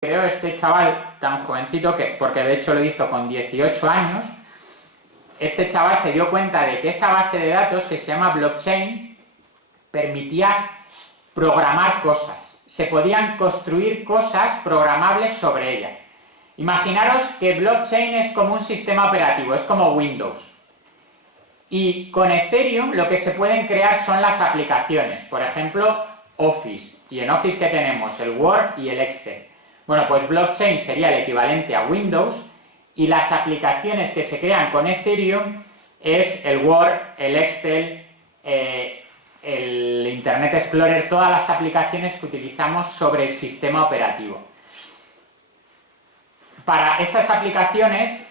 Creo este chaval tan jovencito, porque de hecho lo hizo con 18 años, este chaval se dio cuenta de que esa base de datos, que se llama blockchain, permitía programar cosas. Se podían construir cosas programables sobre ella. Imaginaros que blockchain es como un sistema operativo, es como Windows. Y con Ethereum lo que se pueden crear son las aplicaciones, por ejemplo, Office. Y en Office, ¿qué tenemos? El Word y el Excel. Bueno, pues blockchain sería el equivalente a Windows y las aplicaciones que se crean con Ethereum es el Word, el Excel, el Internet Explorer, todas las aplicaciones que utilizamos sobre el sistema operativo. Para esas aplicaciones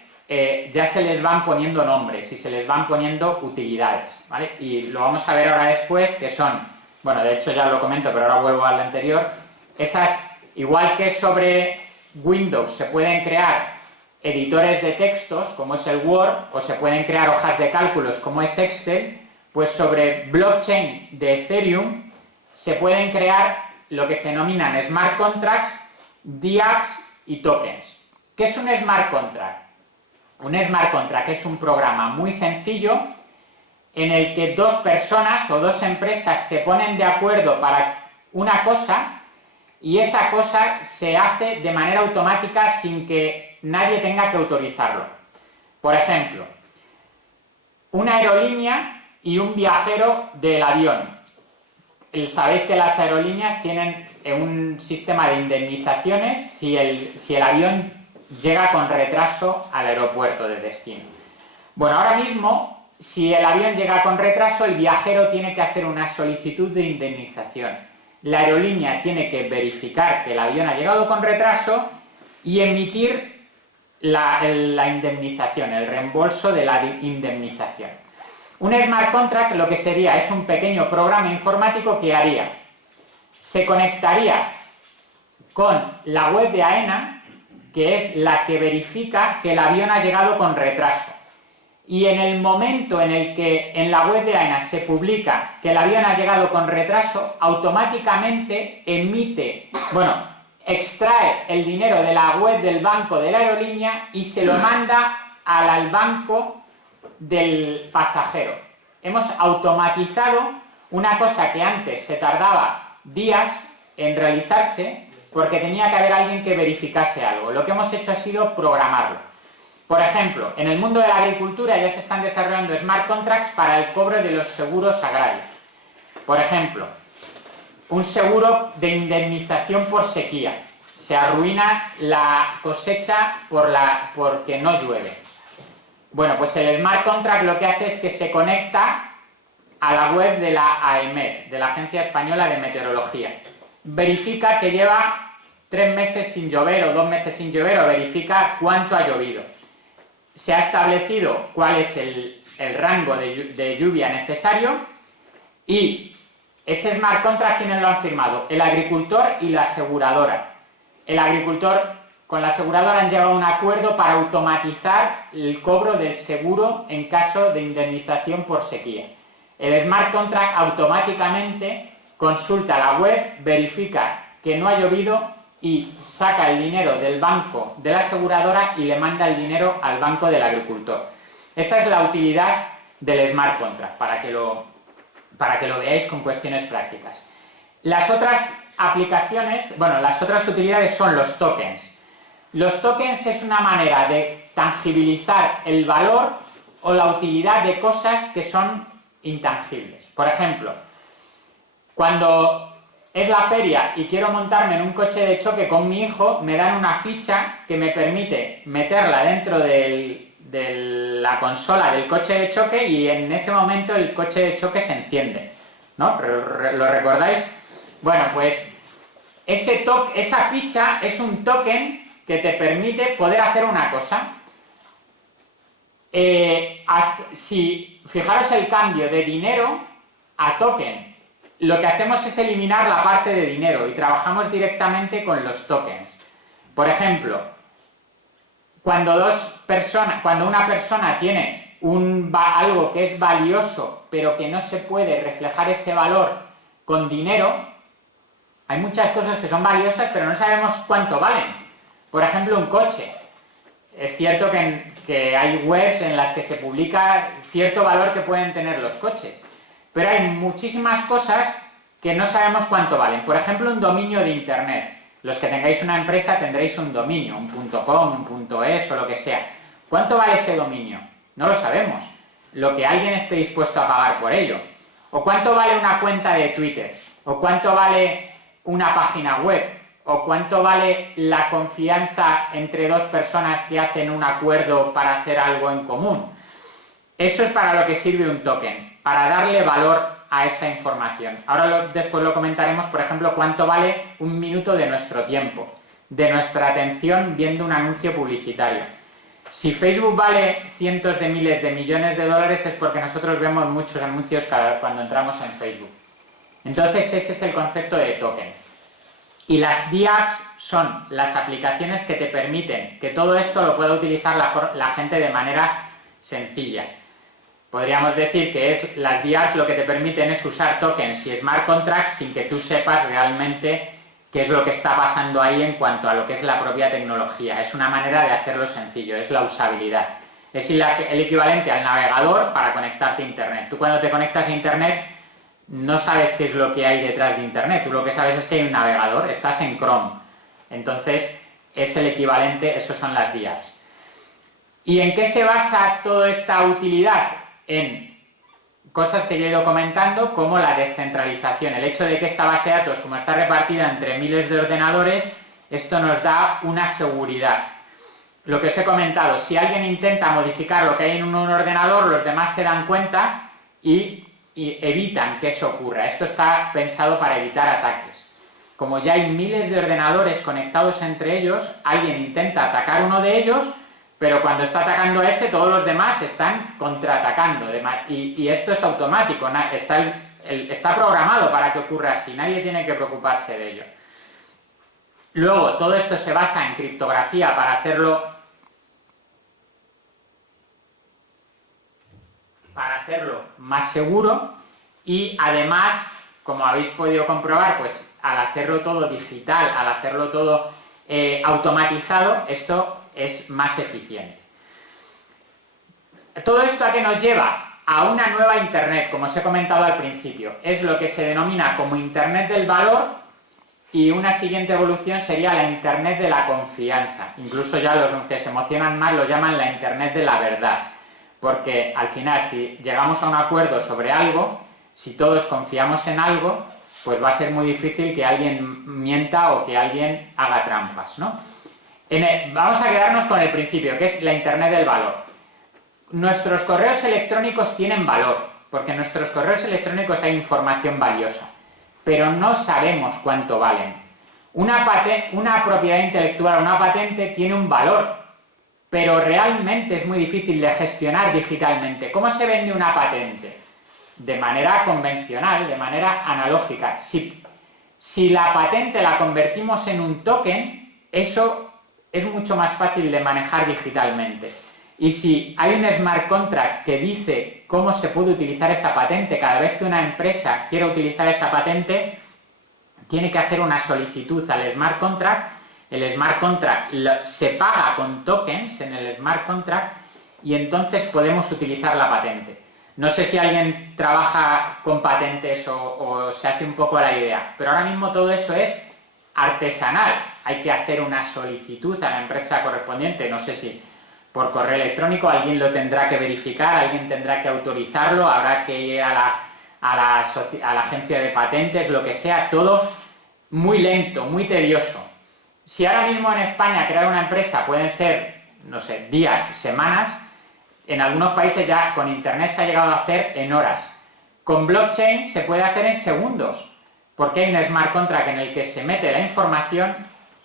ya se les van poniendo nombres y se les van poniendo utilidades, ¿vale? Y lo vamos a ver ahora después, que son, bueno, de hecho ya lo comento, pero ahora vuelvo al anterior, esas, igual que sobre Windows se pueden crear editores de textos, como es el Word, o se pueden crear hojas de cálculos, como es Excel, pues sobre blockchain de Ethereum se pueden crear lo que se denominan smart contracts, dApps y tokens. ¿Qué es un smart contract? Un smart contract es un programa muy sencillo en el que dos personas o dos empresas se ponen de acuerdo para una cosa y esa cosa se hace de manera automática sin que nadie tenga que autorizarlo. Por ejemplo, una aerolínea y un viajero del avión. Sabéis que las aerolíneas tienen un sistema de indemnizaciones si el avión llega con retraso al aeropuerto de destino. Bueno, ahora mismo, si el avión llega con retraso, el viajero tiene que hacer una solicitud de indemnización. La aerolínea tiene que verificar que el avión ha llegado con retraso y emitir la indemnización, el reembolso de la indemnización. Un smart contract lo que sería es un pequeño programa informático que haría, se conectaría con la web de AENA, que es la que verifica que el avión ha llegado con retraso. Y en el momento en el que en la web de AENA se publica que el avión ha llegado con retraso, automáticamente extrae el dinero de la web del banco de la aerolínea y se lo manda al banco del pasajero. Hemos automatizado una cosa que antes se tardaba días en realizarse porque tenía que haber alguien que verificase algo. Lo que hemos hecho ha sido programarlo. Por ejemplo, en el mundo de la agricultura ya se están desarrollando smart contracts para el cobro de los seguros agrarios. Por ejemplo, un seguro de indemnización por sequía. Se arruina la cosecha porque no llueve. Bueno, pues el smart contract lo que hace es que se conecta a la web de la AEMET, de la Agencia Española de Meteorología. Verifica que lleva 3 meses sin llover o 2 meses sin llover, o verifica cuánto ha llovido. Se ha establecido cuál es el rango de lluvia necesario y ese smart contract, ¿quiénes lo han firmado? El agricultor y la aseguradora. El agricultor con la aseguradora han llegado a un acuerdo para automatizar el cobro del seguro en caso de indemnización por sequía. El smart contract automáticamente consulta la web, verifica que no ha llovido y saca el dinero del banco de la aseguradora y le manda el dinero al banco del agricultor. Esa es la utilidad del smart contract, para que lo veáis con cuestiones prácticas. Las otras aplicaciones, las otras utilidades son los tokens. Los tokens es una manera de tangibilizar el valor o la utilidad de cosas que son intangibles. Por ejemplo, cuando es la feria y quiero montarme en un coche de choque con mi hijo, me dan una ficha que me permite meterla dentro de la consola del coche de choque y en ese momento el coche de choque se enciende, ¿no? ¿Lo recordáis? Bueno, pues esa ficha es un token que te permite poder hacer una cosa. Fijaros el cambio de dinero a token. Lo que hacemos es eliminar la parte de dinero y trabajamos directamente con los tokens. Por ejemplo, cuando una persona tiene algo que es valioso pero que no se puede reflejar ese valor con dinero, hay muchas cosas que son valiosas pero no sabemos cuánto valen. Por ejemplo, un coche. Es cierto que hay webs en las que se publica cierto valor que pueden tener los coches, pero hay muchísimas cosas que no sabemos cuánto valen. Por ejemplo, un dominio de internet. Los que tengáis una empresa tendréis un dominio, un .com, un .es o lo que sea. ¿Cuánto vale ese dominio? No lo sabemos. Lo que alguien esté dispuesto a pagar por ello. ¿O cuánto vale una cuenta de Twitter? ¿O cuánto vale una página web? ¿O cuánto vale la confianza entre dos personas que hacen un acuerdo para hacer algo en común? Eso es para lo que sirve un token, para darle valor a esa información. Ahora después lo comentaremos, por ejemplo, cuánto vale un minuto de nuestro tiempo, de nuestra atención viendo un anuncio publicitario. Si Facebook vale cientos de miles de millones de dólares es porque nosotros vemos muchos anuncios cuando entramos en Facebook. Entonces ese es el concepto de token. Y las DApps son las aplicaciones que te permiten que todo esto lo pueda utilizar la gente de manera sencilla. Podríamos decir que las DApps lo que te permiten es usar tokens y smart contracts sin que tú sepas realmente qué es lo que está pasando ahí en cuanto a lo que es la propia tecnología. Es una manera de hacerlo sencillo, es la usabilidad. Es el equivalente al navegador para conectarte a Internet. Tú cuando te conectas a Internet no sabes qué es lo que hay detrás de Internet. Tú lo que sabes es que hay un navegador, estás en Chrome. Entonces es el equivalente, esos son las DApps. ¿Y en qué se basa toda esta utilidad? En cosas que yo he ido comentando, como la descentralización. El hecho de que esta base de datos, como está repartida entre miles de ordenadores, esto nos da una seguridad. Lo que os he comentado, si alguien intenta modificar lo que hay en un ordenador, los demás se dan cuenta y evitan que eso ocurra. Esto está pensado para evitar ataques. Como ya hay miles de ordenadores conectados entre ellos, alguien intenta atacar uno de ellos, pero cuando está atacando a ese, todos los demás están contraatacando. Y esto es automático, está programado para que ocurra así, nadie tiene que preocuparse de ello. Luego, todo esto se basa en criptografía para hacerlo más seguro, y además, como habéis podido comprobar, pues al hacerlo todo digital, al hacerlo todo automatizado, esto es más eficiente. ¿Todo esto a qué nos lleva? A una nueva Internet, como os he comentado al principio. Es lo que se denomina como Internet del valor, y una siguiente evolución sería la Internet de la confianza. Incluso ya los que se emocionan más lo llaman la Internet de la verdad. Porque al final, si llegamos a un acuerdo sobre algo, si todos confiamos en algo, pues va a ser muy difícil que alguien mienta o que alguien haga trampas, ¿no? Vamos a quedarnos con el principio, que es la Internet del valor. Nuestros correos electrónicos tienen valor, porque en nuestros correos electrónicos hay información valiosa, pero no sabemos cuánto valen. Una propiedad intelectual, una patente, tiene un valor, pero realmente es muy difícil de gestionar digitalmente. ¿Cómo se vende una patente? De manera convencional, de manera analógica. Si la patente la convertimos en un token, eso es mucho más fácil de manejar digitalmente. Y si hay un smart contract que dice cómo se puede utilizar esa patente, cada vez que una empresa quiere utilizar esa patente, tiene que hacer una solicitud al smart contract. El smart contract se paga con tokens en el smart contract y entonces podemos utilizar la patente. No sé si alguien trabaja con patentes o se hace un poco la idea, pero ahora mismo todo eso es artesanal. Hay que hacer una solicitud a la empresa correspondiente, no sé si por correo electrónico, alguien lo tendrá que verificar, alguien tendrá que autorizarlo, habrá que ir a la agencia de patentes, lo que sea, todo muy lento, muy tedioso. Si ahora mismo en España crear una empresa pueden ser, no sé, días, semanas, en algunos países ya con internet se ha llegado a hacer en horas. Con blockchain se puede hacer en segundos, porque hay un smart contract en el que se mete la información,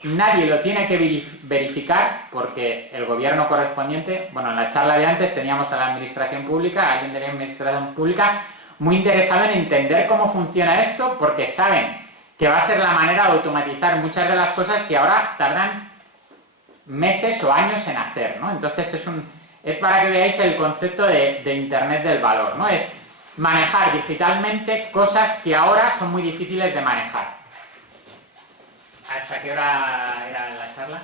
nadie lo tiene que verificar, porque el gobierno correspondiente, bueno, en la charla de antes teníamos a la administración pública, alguien de la administración pública, muy interesado en entender cómo funciona esto, porque saben que va a ser la manera de automatizar muchas de las cosas que ahora tardan meses o años en hacer, ¿no? Entonces es para que veáis el concepto de Internet del valor, ¿no? Es manejar digitalmente cosas que ahora son muy difíciles de manejar. ¿Hasta qué hora era la charla?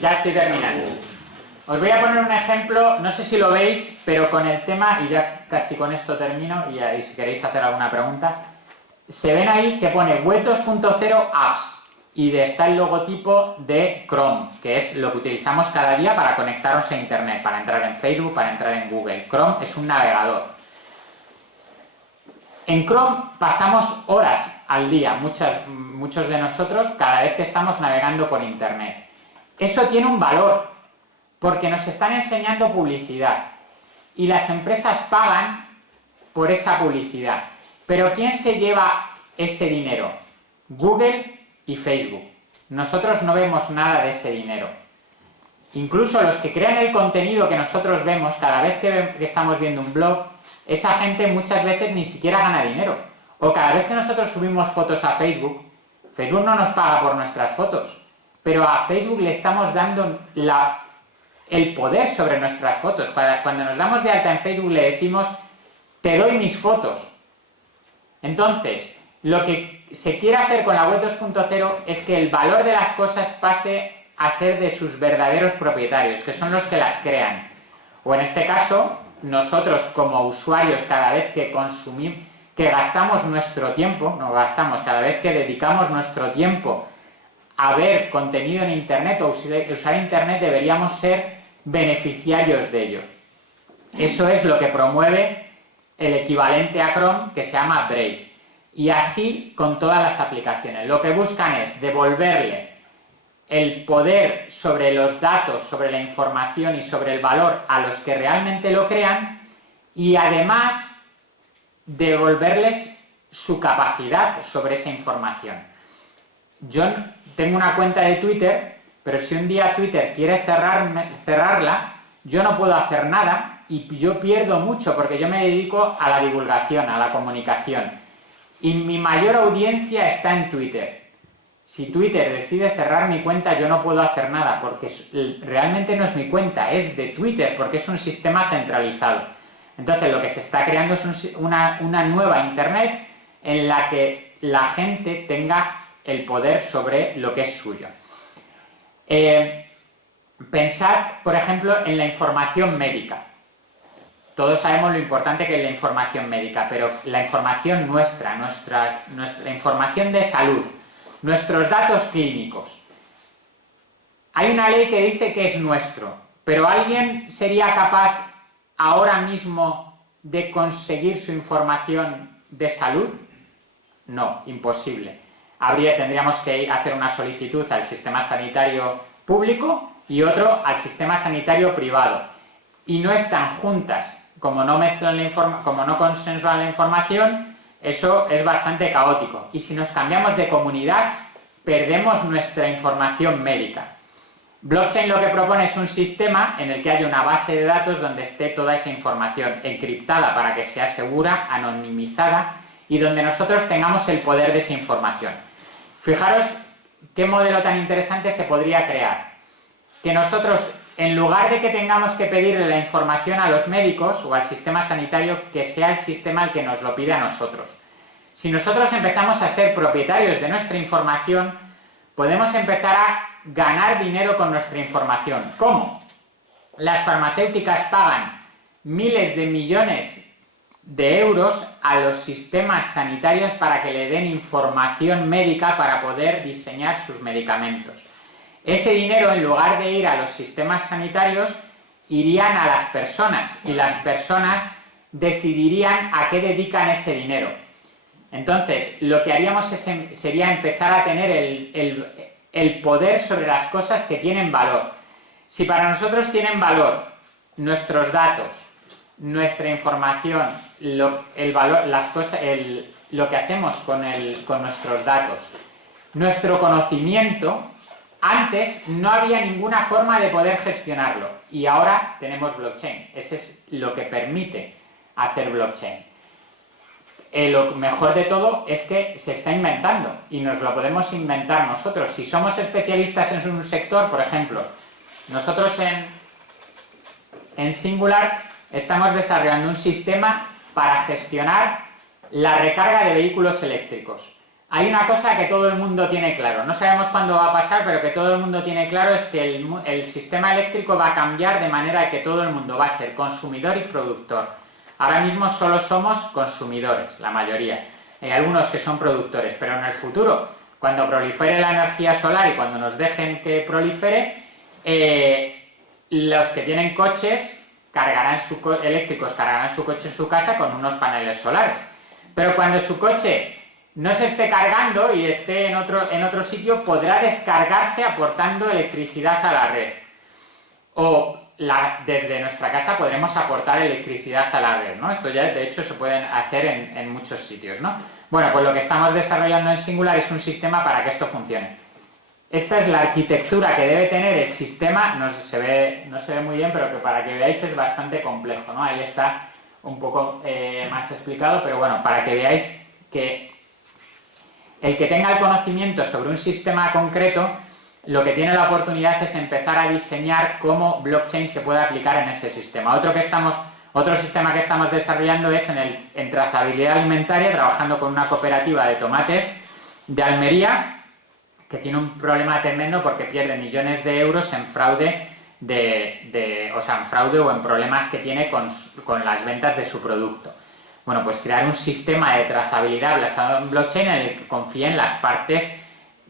Ya estoy terminando. Os voy a poner un ejemplo, no sé si lo veis, pero con el tema, y ya casi con esto termino, y ahí si queréis hacer alguna pregunta, se ven ahí que pone Web 2.0 Apps, y está el logotipo de Chrome, que es lo que utilizamos cada día para conectarnos a Internet, para entrar en Facebook, para entrar en Google. Chrome es un navegador. En Chrome pasamos horas al día, muchos de nosotros, cada vez que estamos navegando por Internet. Eso tiene un valor, porque nos están enseñando publicidad, y las empresas pagan por esa publicidad. Pero ¿quién se lleva ese dinero? Google y Facebook. Nosotros no vemos nada de ese dinero. Incluso los que crean el contenido que nosotros vemos, cada vez que estamos viendo un blog, esa gente muchas veces ni siquiera gana dinero. O cada vez que nosotros subimos fotos a Facebook, Facebook no nos paga por nuestras fotos, pero a Facebook le estamos dando el poder sobre nuestras fotos. Cuando nos damos de alta en Facebook le decimos, te doy mis fotos. Entonces, lo que se quiere hacer con la Web 2.0 es que el valor de las cosas pase a ser de sus verdaderos propietarios, que son los que las crean. O en este caso, nosotros como usuarios, cada vez que consumimos, que gastamos nuestro tiempo, cada vez que dedicamos nuestro tiempo a ver contenido en Internet o usar Internet, deberíamos ser beneficiarios de ello. Eso es lo que promueve el equivalente a Chrome, que se llama Brave. Y así con todas las aplicaciones. Lo que buscan es devolverle el poder sobre los datos, sobre la información y sobre el valor a los que realmente lo crean, y además devolverles su capacidad sobre esa información. Yo tengo una cuenta de Twitter, pero si un día Twitter quiere cerrarla, yo no puedo hacer nada y yo pierdo mucho, porque yo me dedico a la divulgación, a la comunicación. Y mi mayor audiencia está en Twitter. Si Twitter decide cerrar mi cuenta, yo no puedo hacer nada, porque realmente no es mi cuenta, es de Twitter, porque es un sistema centralizado. Entonces lo que se está creando es una nueva Internet en la que la gente tenga el poder sobre lo que es suyo. Pensad, por ejemplo, en la información médica. Todos sabemos lo importante que es la información médica, pero la información nuestra información de salud, nuestros datos clínicos. Hay una ley que dice que es nuestro, pero ¿alguien sería capaz ahora mismo de conseguir su información de salud? No, imposible. Tendríamos que hacer una solicitud al sistema sanitario público y otro al sistema sanitario privado. Y no están juntas. Como no consensuan la información, eso es bastante caótico. Y si nos cambiamos de comunidad, perdemos nuestra información médica. Blockchain lo que propone es un sistema en el que haya una base de datos donde esté toda esa información encriptada para que sea segura, anonimizada, y donde nosotros tengamos el poder de esa información. Fijaros qué modelo tan interesante se podría crear. Que nosotros, en lugar de que tengamos que pedirle la información a los médicos o al sistema sanitario, que sea el sistema el que nos lo pida a nosotros. Si nosotros empezamos a ser propietarios de nuestra información, podemos empezar a ganar dinero con nuestra información. ¿Cómo? Las farmacéuticas pagan miles de millones de euros a los sistemas sanitarios para que le den información médica para poder diseñar sus medicamentos. Ese dinero, en lugar de ir a los sistemas sanitarios, irían a las personas, y las personas decidirían a qué dedican ese dinero. Entonces, lo que haríamos sería empezar a tener el poder sobre las cosas que tienen valor. Si para nosotros tienen valor nuestros datos, nuestra información, lo que hacemos con nuestros datos, nuestro conocimiento, antes no había ninguna forma de poder gestionarlo, y ahora tenemos blockchain. Ese es lo que permite hacer blockchain. Lo mejor de todo es que se está inventando y nos lo podemos inventar nosotros. Si somos especialistas en un sector, por ejemplo, nosotros en Singular estamos desarrollando un sistema para gestionar la recarga de vehículos eléctricos. hay una cosa que todo el mundo tiene claro. No sabemos cuándo va a pasar, pero que todo el mundo tiene claro es que el sistema eléctrico va a cambiar de manera que todo el mundo va a ser consumidor y productor. Ahora mismo solo somos consumidores, la mayoría. Hay algunos que son productores, pero en el futuro, cuando prolifere la energía solar y cuando nos dejen que prolifere, los que tienen coches eléctricos cargarán su coche en su casa con unos paneles solares. Pero cuando su coche no se esté cargando y esté en otro sitio, podrá descargarse aportando electricidad a la red. O desde nuestra casa podremos aportar electricidad a la red, ¿no? Esto ya, de hecho, se pueden hacer en muchos sitios, ¿no? Bueno, pues lo que estamos desarrollando en Singular es un sistema para que esto funcione. Esta es la arquitectura que debe tener el sistema, no se ve muy bien, pero que para que veáis es bastante complejo, ¿no? Ahí está un poco más explicado, pero bueno, para que veáis que el que tenga el conocimiento sobre un sistema concreto, lo que tiene la oportunidad es empezar a diseñar cómo blockchain se puede aplicar en ese sistema. Otro sistema que estamos desarrollando es en trazabilidad alimentaria, trabajando con una cooperativa de tomates de Almería, que tiene un problema tremendo porque pierde millones de euros en fraude, en fraude o en problemas que tiene con las ventas de su producto. Bueno, pues crear un sistema de trazabilidad basado en blockchain en el que confíen las partes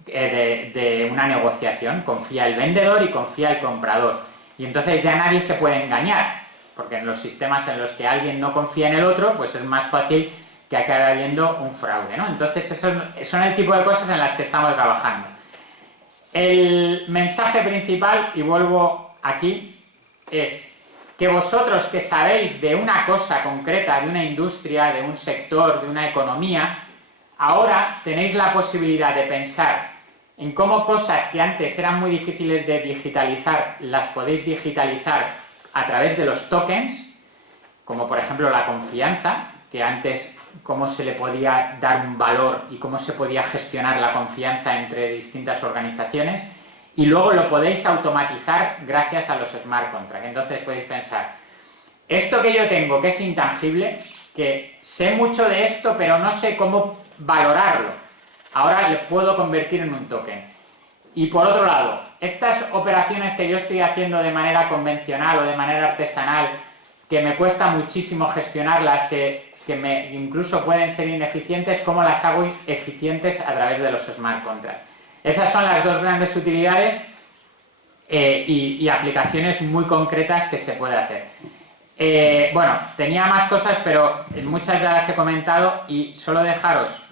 de una negociación, confía el vendedor y confía el comprador. Y entonces ya nadie se puede engañar, porque en los sistemas en los que alguien no confía en el otro, pues es más fácil que acabe habiendo un fraude, ¿no? Entonces, esos son el tipo de cosas en las que estamos trabajando. El mensaje principal, y vuelvo aquí, es que vosotros que sabéis de una cosa concreta, de una industria, de un sector, de una economía, ahora tenéis la posibilidad de pensar en cómo cosas que antes eran muy difíciles de digitalizar, las podéis digitalizar a través de los tokens, como por ejemplo la confianza, que antes cómo se le podía dar un valor y cómo se podía gestionar la confianza entre distintas organizaciones, y luego lo podéis automatizar gracias a los smart contracts. Entonces podéis pensar, esto que yo tengo que es intangible, que sé mucho de esto pero no sé cómo valorarlo, ahora le puedo convertir en un token. Y por otro lado, estas operaciones que yo estoy haciendo de manera convencional o de manera artesanal, que me cuesta muchísimo gestionarlas, que incluso pueden ser ineficientes, ¿cómo las hago eficientes a través de los smart contracts? Esas son las dos grandes utilidades y aplicaciones muy concretas que se puede hacer. Bueno, tenía más cosas, pero muchas ya las he comentado y solo dejaros,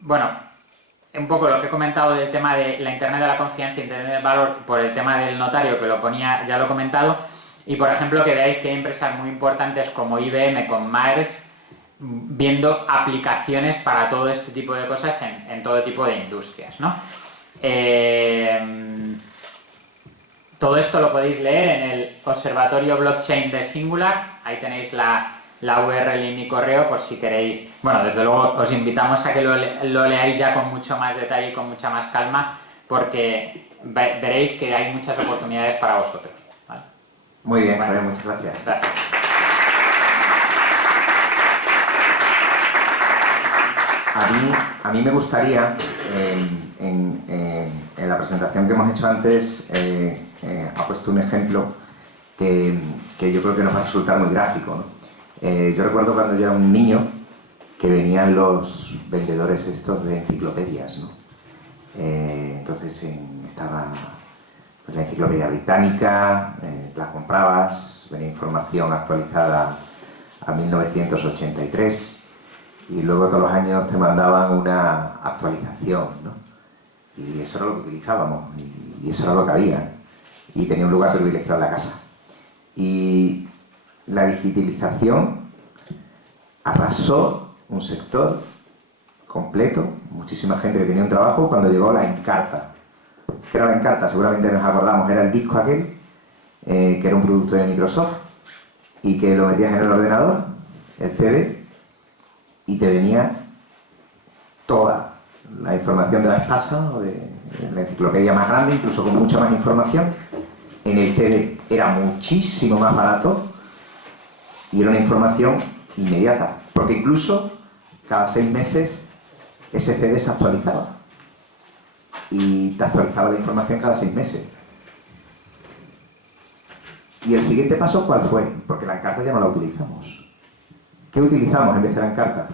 bueno, un poco lo que he comentado del tema de la Internet de la confianza, Internet del valor, por el tema del notario, que lo ponía, ya lo he comentado, y por ejemplo que veáis que hay empresas muy importantes como IBM con Myers, viendo aplicaciones para todo este tipo de cosas en todo tipo de industrias, ¿no? Todo esto lo podéis leer en el Observatorio Blockchain de Singular, ahí tenéis la URL y mi correo por si queréis. Bueno, desde luego os invitamos a que lo leáis ya con mucho más detalle y con mucha más calma, porque veréis que hay muchas oportunidades para vosotros, ¿vale? Muy bien, Javier, muchas gracias. Gracias. A mí me gustaría, en la presentación que hemos hecho antes, ha puesto un ejemplo que yo creo que nos va a resultar muy gráfico, ¿no? Yo recuerdo cuando yo era un niño que venían los vendedores estos de enciclopedias, ¿no? Entonces estaba pues, la enciclopedia británica, la comprabas, venía información actualizada a 1983 y luego todos los años te mandaban una actualización, ¿no? Y eso era lo que utilizábamos y eso era lo que había y tenía un lugar privilegiado en la casa. Y la digitalización arrasó un sector completo, muchísima gente que tenía un trabajo cuando llegó la Encarta. ¿Qué era la Encarta? Seguramente nos acordamos, era el disco aquel, que era un producto de Microsoft y que lo metías en el ordenador, el CD, y te venía toda la información de la Espasa o de la enciclopedia más grande, incluso con mucha más información, en el CD. Era muchísimo más barato y era una información inmediata, porque incluso cada 6 meses ese CD se actualizaba. Y te actualizaba la información cada 6 meses. ¿Y el siguiente paso cuál fue? Porque la Encarta ya no la utilizamos. ¿Qué utilizamos en vez de la Encarta?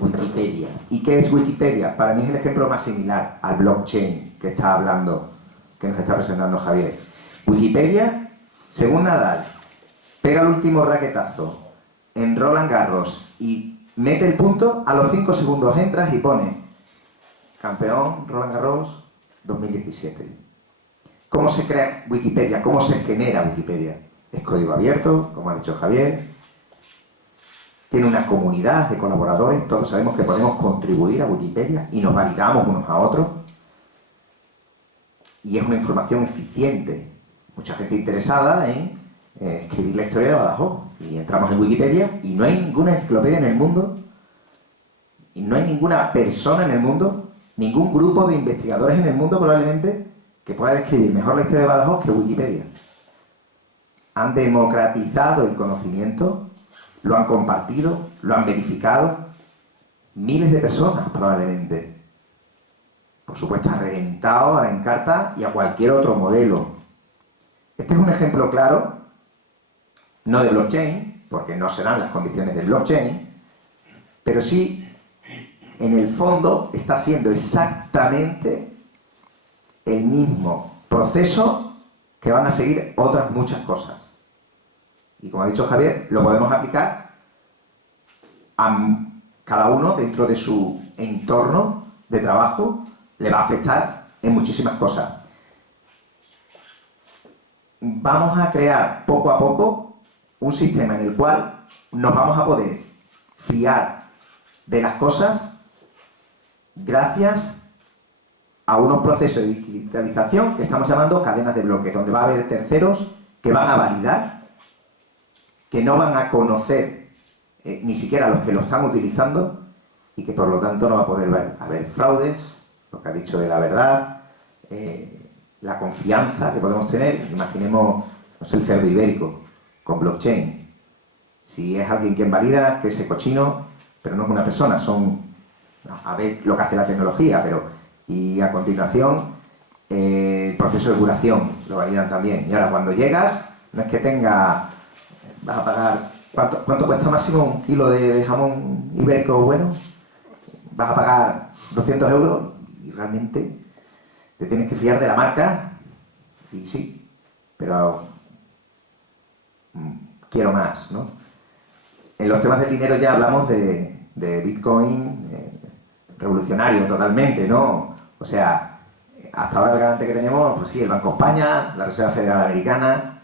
Wikipedia. ¿Y qué es Wikipedia? Para mí es el ejemplo más similar al blockchain que está hablando, que nos está presentando Javier. Wikipedia, según Nadal, pega el último raquetazo en Roland Garros y mete el punto, a los 5 segundos entras y pone campeón Roland Garros 2017. ¿Cómo se crea Wikipedia? ¿Cómo se genera Wikipedia? Es código abierto, como ha dicho Javier. Tiene una comunidad de colaboradores. Todos sabemos que podemos contribuir a Wikipedia y nos validamos unos a otros. Y es una información eficiente. Mucha gente interesada en escribir la historia de Badajoz. Y entramos en Wikipedia y no hay ninguna enciclopedia en el mundo, y no hay ninguna persona en el mundo, ningún grupo de investigadores en el mundo probablemente que pueda describir mejor la historia de Badajoz que Wikipedia. Han democratizado el conocimiento, lo han compartido, lo han verificado miles de personas probablemente. Por supuesto, ha reventado a la Encarta y a cualquier otro modelo. Este es un ejemplo claro, no de blockchain, porque no se dan las condiciones del blockchain, pero sí, en el fondo, está siendo exactamente el mismo proceso que van a seguir otras muchas cosas. Y como ha dicho Javier, lo podemos aplicar a cada uno dentro de su entorno de trabajo, le va a afectar en muchísimas cosas. Vamos a crear poco a poco un sistema en el cual nos vamos a poder fiar de las cosas gracias a unos procesos de digitalización que estamos llamando cadenas de bloques, donde va a haber terceros que van a validar, que no van a conocer ni siquiera a los que lo están utilizando y que por lo tanto no va a poder haber fraudes, lo que ha dicho de la verdad, la confianza que podemos tener. Imaginemos, no sé, el cerdo ibérico con blockchain. Si es alguien quien valida que ese cochino, pero no es una persona, a ver lo que hace la tecnología, y a continuación el proceso de curación lo validan también. Y ahora cuando llegas, no es que vas a pagar, ¿cuánto cuesta máximo un kilo de jamón ibérico bueno? Vas a pagar 200 euros y realmente te tienes que fiar de la marca, y sí, pero quiero más, ¿no? En los temas del dinero ya hablamos de Bitcoin, revolucionario totalmente, ¿no? O sea, hasta ahora el garante que tenemos, pues sí, el Banco de España, la Reserva Federal Americana,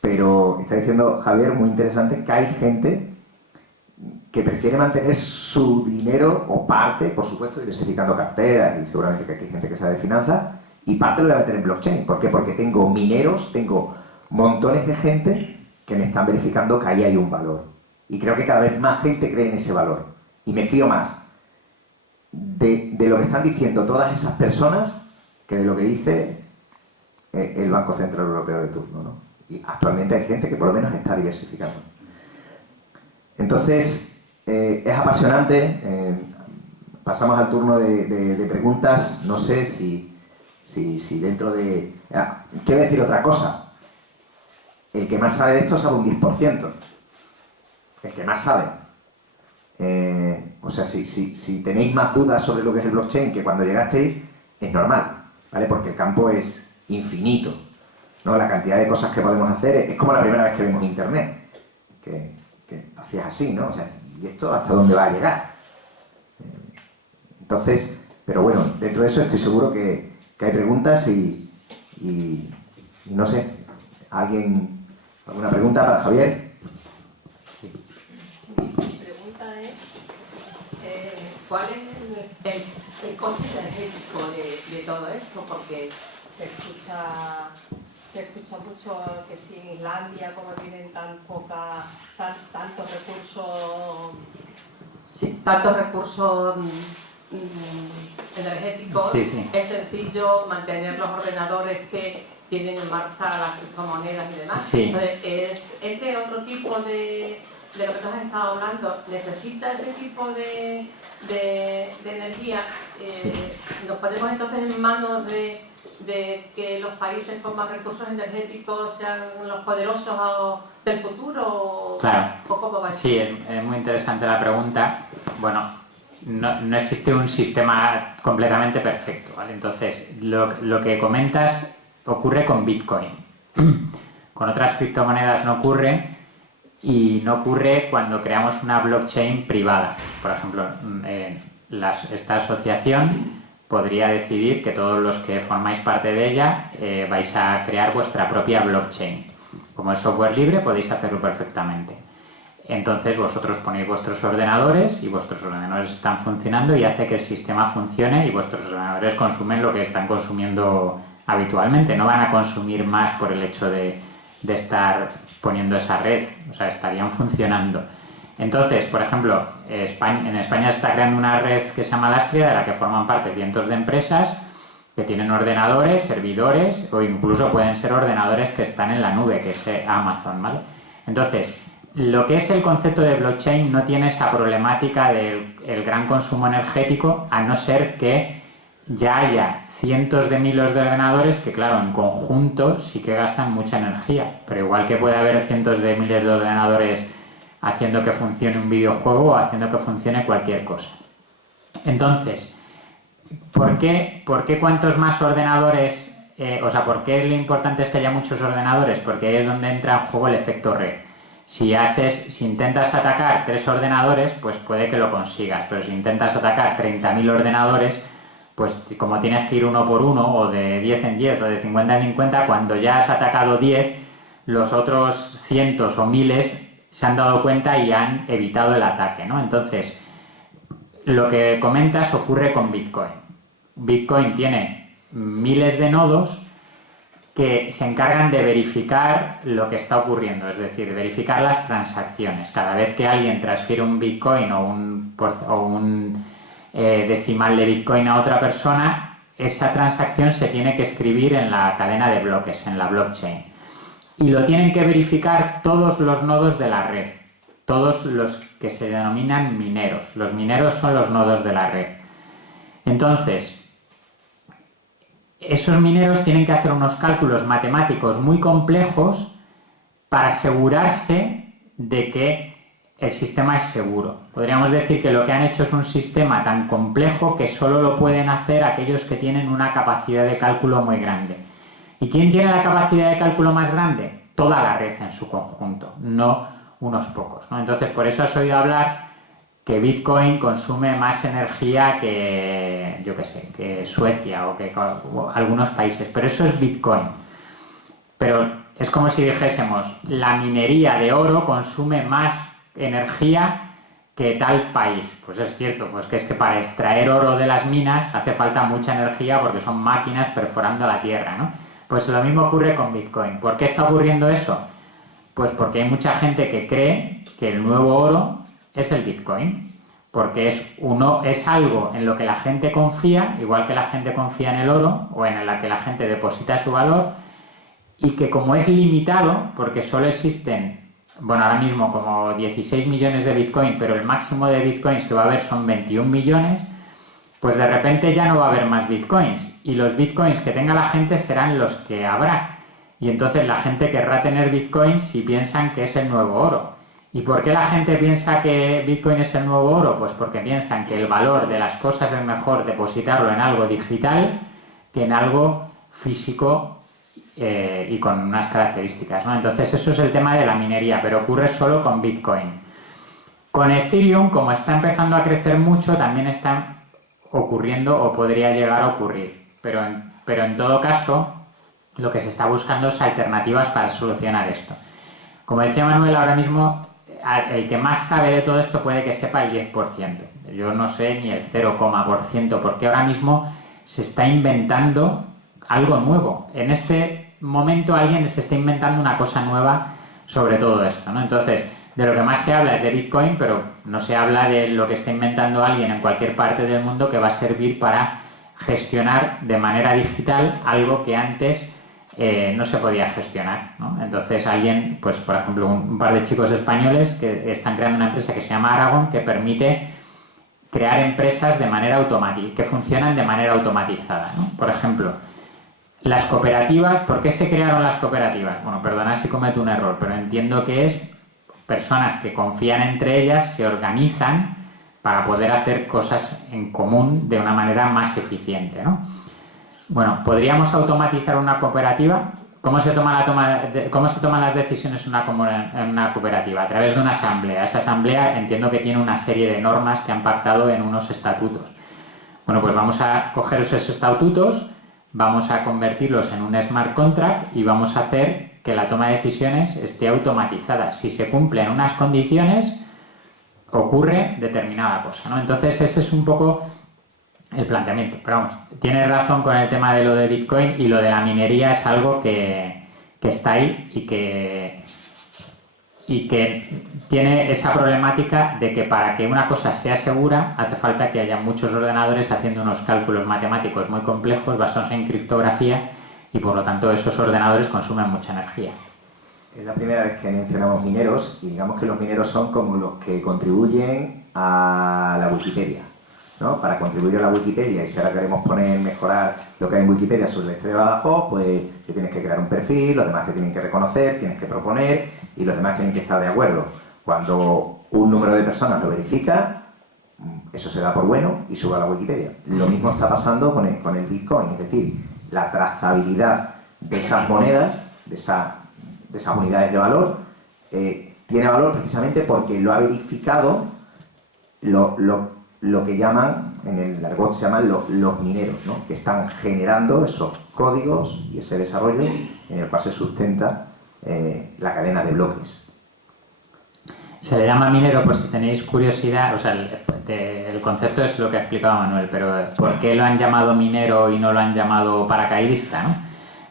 pero está diciendo Javier, muy interesante, que hay gente que prefiere mantener su dinero, o parte, por supuesto, diversificando carteras, y seguramente que aquí hay gente que sabe de finanzas, y parte lo voy a meter en blockchain. ¿Por qué? Porque tengo mineros, tengo montones de gente que me están verificando que ahí hay un valor. Y creo que cada vez más gente cree en ese valor. Y me fío más de lo que están diciendo todas esas personas que de lo que dice el Banco Central Europeo de turno, ¿no? Y actualmente hay gente que por lo menos está diversificando. Entonces, es apasionante. Pasamos al turno de preguntas. No sé si dentro de... quiero decir otra cosa. El que más sabe de esto sabe un 10%. El que más sabe. O sea, si tenéis más dudas sobre lo que es el blockchain que cuando llegasteis, es normal, ¿vale? Porque el campo es infinito, ¿no? La cantidad de cosas que podemos hacer es como la primera vez que vemos internet, que hacías así, ¿no? O sea, ¿y esto hasta dónde va a llegar? Entonces, pero bueno, dentro de eso estoy seguro que hay preguntas y no sé, ¿alguna pregunta para Javier? Sí. Mi pregunta es, ¿cuál es el coste energético de todo esto? Porque se escucha mucho que si en Islandia, como tienen tantos recursos, energéticos, Sí. es sencillo mantener los ordenadores que tienen en marcha las criptomonedas y demás. Sí. Entonces, ¿es este otro tipo de de lo que tú has estado hablando, necesita ese tipo de energía. Sí. ¿Nos ponemos entonces en manos de que los países con más recursos energéticos sean los poderosos del futuro? Claro. ¿O cómo va a ser? Sí, es muy interesante la pregunta. Bueno, no existe un sistema completamente perfecto, ¿vale? Entonces, lo que comentas ocurre con Bitcoin. Con otras criptomonedas no ocurre, y no ocurre cuando creamos una blockchain privada. Por ejemplo, esta asociación podría decidir que todos los que formáis parte de ella vais a crear vuestra propia blockchain. Como es software libre, podéis hacerlo perfectamente. Entonces vosotros ponéis vuestros ordenadores y vuestros ordenadores están funcionando y hace que el sistema funcione y vuestros ordenadores consumen lo que están consumiendo habitualmente. No van a consumir más por el hecho de estar poniendo esa red, o sea, estarían funcionando. Entonces, por ejemplo, en España se está creando una red que se llama Lastria, de la que forman parte cientos de empresas que tienen ordenadores, servidores, o incluso pueden ser ordenadores que están en la nube, que es Amazon, ¿vale? Entonces, lo que es el concepto de blockchain no tiene esa problemática del gran consumo energético, a no ser que ya haya cientos de miles de ordenadores que, claro, en conjunto sí que gastan mucha energía, pero igual que puede haber cientos de miles de ordenadores haciendo que funcione un videojuego o haciendo que funcione cualquier cosa. Entonces, ¿por qué cuantos más ordenadores, por qué lo importante es que haya muchos ordenadores? Porque ahí es donde entra en juego el efecto red. Si intentas atacar 3 ordenadores, pues puede que lo consigas, pero si intentas atacar 30.000 ordenadores, pues como tienes que ir uno por uno, o de 10 en 10, o de 50 en 50, cuando ya has atacado 10, los otros cientos o miles se han dado cuenta y han evitado el ataque, ¿no? Entonces, lo que comentas ocurre con Bitcoin. Bitcoin tiene miles de nodos que se encargan de verificar lo que está ocurriendo, es decir, verificar las transacciones. Cada vez que alguien transfiere un Bitcoin o un decimal de Bitcoin a otra persona, esa transacción se tiene que escribir en la cadena de bloques, en la blockchain. Y lo tienen que verificar todos los nodos de la red, todos los que se denominan mineros. Los mineros son los nodos de la red. Entonces, esos mineros tienen que hacer unos cálculos matemáticos muy complejos para asegurarse de que el sistema es seguro. Podríamos decir que lo que han hecho es un sistema tan complejo que solo lo pueden hacer aquellos que tienen una capacidad de cálculo muy grande. ¿Y quién tiene la capacidad de cálculo más grande? Toda la red en su conjunto, no unos pocos, ¿no? Entonces, por eso has oído hablar que Bitcoin consume más energía que, yo qué sé, que Suecia o que algunos países, pero eso es Bitcoin. Pero es como si dijésemos, la minería de oro consume más energía que tal país. Pues es cierto, pues que es que para extraer oro de las minas hace falta mucha energía porque son máquinas perforando la tierra, ¿no? Pues lo mismo ocurre con Bitcoin. ¿Por qué está ocurriendo eso? Pues porque hay mucha gente que cree que el nuevo oro es el Bitcoin, porque es algo en lo que la gente confía, igual que la gente confía en el oro, o en la que la gente deposita su valor, y que como es limitado, porque solo existen, bueno, ahora mismo como 16 millones de Bitcoin, pero el máximo de Bitcoins que va a haber son 21 millones, pues de repente ya no va a haber más Bitcoins, y los Bitcoins que tenga la gente serán los que habrá, y entonces la gente querrá tener Bitcoins si piensan que es el nuevo oro. ¿Y por qué la gente piensa que Bitcoin es el nuevo oro? Pues porque piensan que el valor de las cosas es mejor depositarlo en algo digital que en algo físico y con unas características, ¿no? Entonces eso es el tema de la minería, pero ocurre solo con Bitcoin. Con Ethereum, como está empezando a crecer mucho, también está ocurriendo o podría llegar a ocurrir. Pero en todo caso, lo que se está buscando es alternativas para solucionar esto. Como decía Manuel, ahora mismo el que más sabe de todo esto puede que sepa el 10%. Yo no sé ni el 0,%, porque ahora mismo se está inventando algo nuevo. En este momento alguien se está inventando una cosa nueva sobre todo esto, ¿no? Entonces, de lo que más se habla es de Bitcoin, pero no se habla de lo que está inventando alguien en cualquier parte del mundo que va a servir para gestionar de manera digital algo que antes no se podía gestionar, ¿no? Entonces alguien, pues por ejemplo, un par de chicos españoles que están creando una empresa que se llama Aragon, que permite crear empresas de manera automática, que funcionan de manera automatizada, ¿no? Por ejemplo, las cooperativas. ¿Por qué se crearon las cooperativas? Bueno, perdona si cometo un error, pero entiendo que es personas que confían entre ellas, se organizan para poder hacer cosas en común de una manera más eficiente, ¿no? Bueno, ¿podríamos automatizar una cooperativa? ¿Cómo se toman las decisiones en una cooperativa? A través de una asamblea. Esa asamblea entiendo que tiene una serie de normas que han pactado en unos estatutos. Bueno, pues vamos a coger esos estatutos, vamos a convertirlos en un smart contract y vamos a hacer que la toma de decisiones esté automatizada. Si se cumplen unas condiciones, ocurre determinada cosa, ¿no? Entonces ese es un poco el planteamiento. Pero vamos, tienes razón con el tema de lo de Bitcoin, y lo de la minería es algo que está ahí y que tiene esa problemática de que para que una cosa sea segura hace falta que haya muchos ordenadores haciendo unos cálculos matemáticos muy complejos basados en criptografía, y por lo tanto esos ordenadores consumen mucha energía. Es la primera vez que mencionamos mineros, y digamos que los mineros son como los que contribuyen a la Wikipedia, ¿no? Para contribuir a la Wikipedia, y si ahora queremos mejorar lo que hay en Wikipedia sobre la historia de Badajoz, pues te tienes que crear un perfil, los demás te tienen que reconocer, tienes que proponer, y los demás tienen que estar de acuerdo. Cuando un número de personas lo verifica, eso se da por bueno y sube a la Wikipedia. Lo mismo está pasando con el Bitcoin, es decir, la trazabilidad de esas monedas, de esas unidades de valor, tiene valor precisamente porque lo ha verificado lo que llaman, en el argot se llaman los mineros, ¿no? Que están generando esos códigos y ese desarrollo en el cual se sustenta la cadena de bloques. Se le llama minero, por si tenéis curiosidad, o sea, el concepto es lo que ha explicado Manuel, pero ¿por qué lo han llamado minero y no lo han llamado paracaidista, ¿no?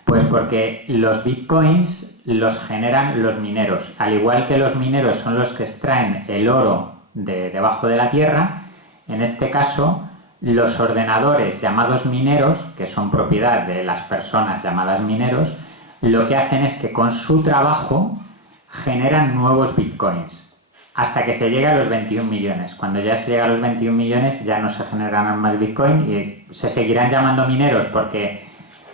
Pues porque los bitcoins los generan los mineros. Al igual que los mineros son los que extraen el oro debajo de la tierra, en este caso los ordenadores llamados mineros, que son propiedad de las personas llamadas mineros, lo que hacen es que con su trabajo generan nuevos bitcoins hasta que se llega a los 21 millones. Cuando ya se llega a los 21 millones ya no se generarán más bitcoin y se seguirán llamando mineros porque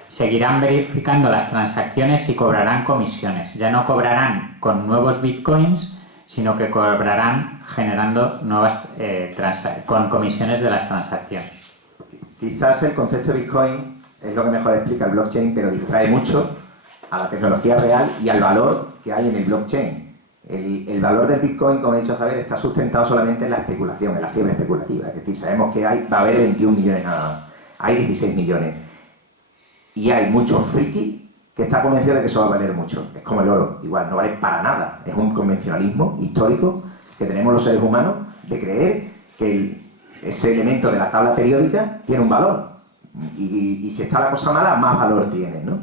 seguirán verificando las transacciones y cobrarán comisiones. Ya no cobrarán con nuevos bitcoins, sino que cobrarán generando nuevas con comisiones de las transacciones. Quizás el concepto de Bitcoin es lo que mejor explica el blockchain, pero distrae mucho a la tecnología real y al valor que hay en el blockchain. El valor del Bitcoin, como ha dicho Javier, está sustentado solamente en la especulación, en la fiebre especulativa. Es decir, sabemos que va a haber 21 millones nada más. Hay 16 millones. Y hay muchos friki que está convencido de que eso va a valer mucho. Es como el oro, igual, no vale para nada. Es un convencionalismo histórico que tenemos los seres humanos de creer que ese elemento de la tabla periódica tiene un valor. Y si está la cosa mala, más valor tiene, ¿no?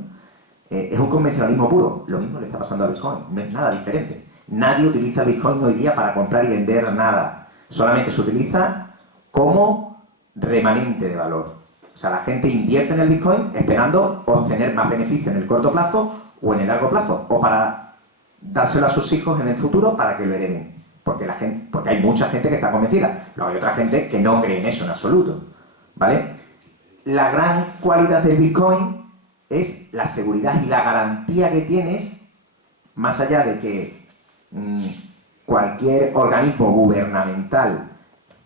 Es un convencionalismo puro. Lo mismo le está pasando a Bitcoin. No es nada diferente. Nadie utiliza el Bitcoin hoy día para comprar y vender nada. Solamente se utiliza como remanente de valor. O sea, la gente invierte en el Bitcoin esperando obtener más beneficio en el corto plazo o en el largo plazo, o para dárselo a sus hijos en el futuro para que lo hereden. Porque hay mucha gente que está convencida. Luego hay otra gente que no cree en eso en absoluto, ¿vale? La gran cualidad del Bitcoin es la seguridad y la garantía que tienes, más allá de que cualquier organismo gubernamental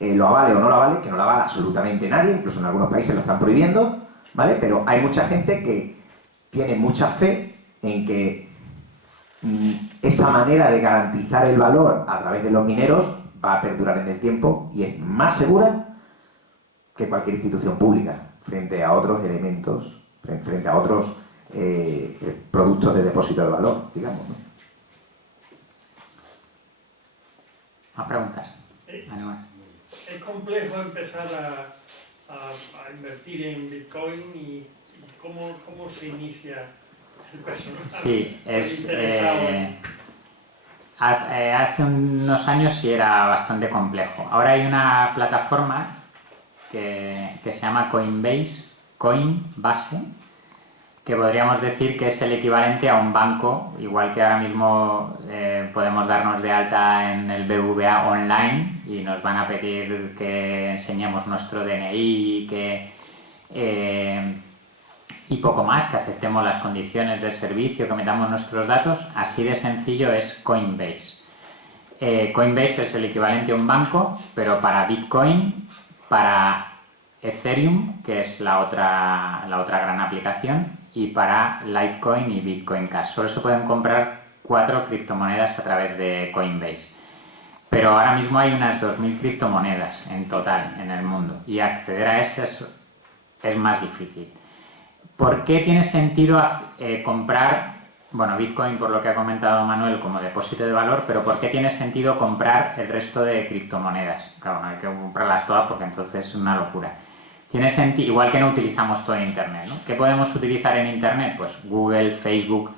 lo avale o no lo avale, que no lo avala absolutamente nadie, incluso en algunos países lo están prohibiendo, ¿vale? Pero hay mucha gente que tiene mucha fe en que esa manera de garantizar el valor a través de los mineros va a perdurar en el tiempo y es más segura que cualquier institución pública frente a otros elementos, frente a otros productos de depósito de valor, digamos, ¿no? ¿Más preguntas? Es complejo empezar a invertir en Bitcoin y cómo se inicia el personal. Sí, hace unos años sí era bastante complejo. Ahora hay una plataforma que se llama Coinbase, que podríamos decir que es el equivalente a un banco, igual que ahora mismo podemos darnos de alta en el BBVA online y nos van a pedir que enseñemos nuestro DNI y poco más, que aceptemos las condiciones del servicio, que metamos nuestros datos. Así de sencillo es Coinbase. Coinbase es el equivalente a un banco, pero para Bitcoin, para Ethereum, que es la otra gran aplicación, y para Litecoin y Bitcoin Cash. Solo se pueden comprar 4 criptomonedas a través de Coinbase. Pero ahora mismo hay unas 2.000 criptomonedas en total en el mundo y acceder a esas es más difícil. ¿Por qué tiene sentido comprar, Bitcoin, por lo que ha comentado Manuel, como depósito de valor, pero por qué tiene sentido comprar el resto de criptomonedas? Claro, no hay que comprarlas todas porque entonces es una locura. Tiene sentido, igual que no utilizamos todo en Internet, ¿no? ¿Qué podemos utilizar en Internet? Pues Google, Facebook,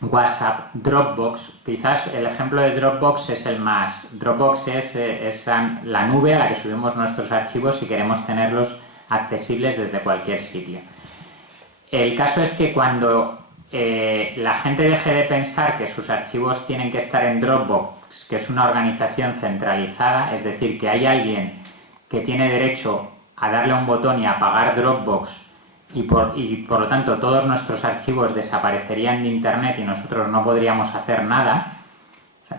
WhatsApp, Dropbox. Quizás el ejemplo de Dropbox es el más... Dropbox es la nube a la que subimos nuestros archivos si queremos tenerlos accesibles desde cualquier sitio. El caso es que cuando la gente deje de pensar que sus archivos tienen que estar en Dropbox, que es una organización centralizada, es decir, que hay alguien que tiene derecho a darle a un botón y apagar Dropbox y por lo tanto todos nuestros archivos desaparecerían de Internet y nosotros no podríamos hacer nada.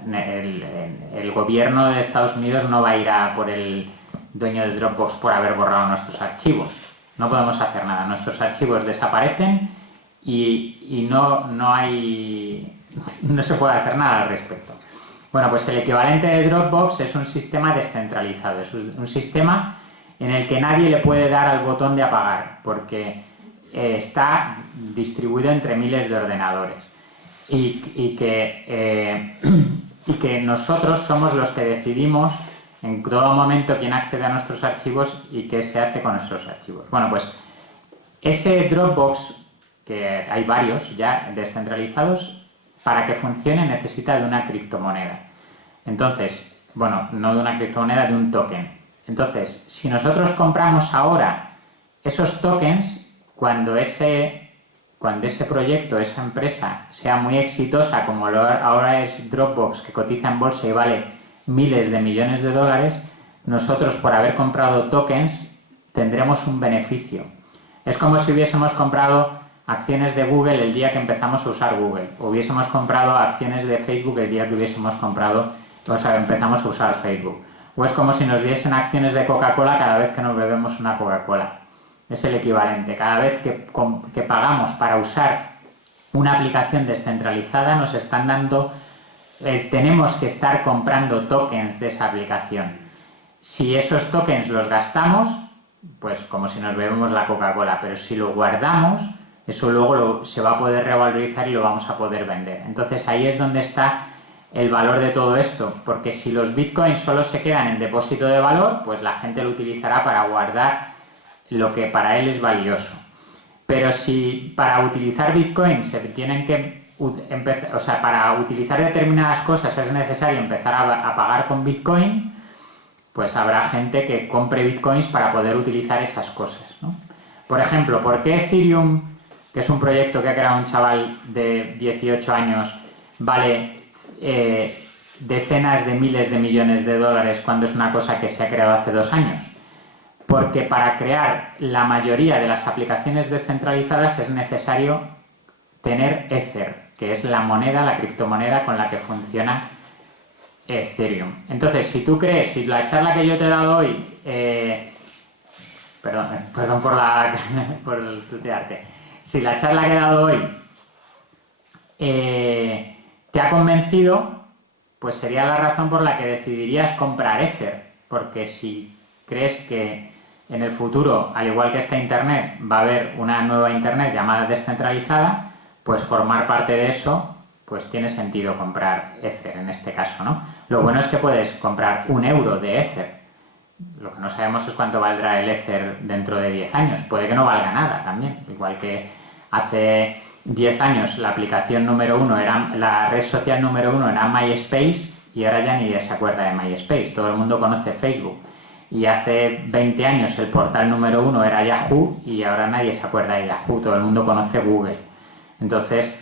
El gobierno de Estados Unidos no va a ir a por el dueño de Dropbox por haber borrado nuestros archivos. No podemos hacer nada. Nuestros archivos desaparecen y no se puede hacer nada al respecto. Bueno, pues el equivalente de Dropbox es un sistema descentralizado, es un sistema en el que nadie le puede dar al botón de apagar, porque está distribuido entre miles de ordenadores y que nosotros somos los que decidimos en todo momento quién accede a nuestros archivos y qué se hace con nuestros archivos. Bueno, pues ese Dropbox, que hay varios ya descentralizados, para que funcione necesita de una criptomoneda. Entonces, no de una criptomoneda, de un token. Entonces, si nosotros compramos ahora esos tokens, cuando ese proyecto, esa empresa, sea muy exitosa, como ahora es Dropbox, que cotiza en bolsa y vale miles de millones de dólares, nosotros por haber comprado tokens tendremos un beneficio. Es como si hubiésemos comprado acciones de Google el día que empezamos a usar Google, o hubiésemos comprado acciones de Facebook el día que empezamos a usar Facebook. O es como si nos diesen acciones de Coca-Cola cada vez que nos bebemos una Coca-Cola. Es el equivalente. Cada vez que pagamos para usar una aplicación descentralizada nos están dando... tenemos que estar comprando tokens de esa aplicación. Si esos tokens los gastamos, pues como si nos bebemos la Coca-Cola, pero si lo guardamos, eso luego se va a poder revalorizar y lo vamos a poder vender. Entonces ahí es donde está el valor de todo esto, porque si los bitcoins solo se quedan en depósito de valor, pues la gente lo utilizará para guardar lo que para él es valioso. Pero si para utilizar bitcoin se tienen que para utilizar determinadas cosas es necesario empezar a pagar con bitcoin, pues habrá gente que compre bitcoins para poder utilizar esas cosas, ¿no? Por ejemplo, ¿por qué Ethereum, que es un proyecto que ha creado un chaval de 18 años, vale decenas de miles de millones de dólares cuando es una cosa que se ha creado hace 2 años? Porque para crear la mayoría de las aplicaciones descentralizadas es necesario tener Ether, que es la criptomoneda con la que funciona Ethereum. Entonces, si la charla que yo te he dado hoy, perdón por tutearte, si la charla que he dado hoy te ha convencido, pues sería la razón por la que decidirías comprar Ether, porque si crees que en el futuro, al igual que esta Internet, va a haber una nueva Internet llamada descentralizada, pues formar parte de eso, pues tiene sentido comprar Ether en este caso, ¿no? Lo bueno es que puedes comprar 1 euro de Ether. Lo que no sabemos es cuánto valdrá el Ether dentro de 10 años. Puede que no valga nada también. Igual que hace 10 años la aplicación número 1 la red social número 1 era MySpace y ahora ya ni se acuerda de MySpace. Todo el mundo conoce Facebook. Y hace 20 años el portal número 1 era Yahoo y ahora nadie se acuerda de Yahoo, todo el mundo conoce Google. Entonces,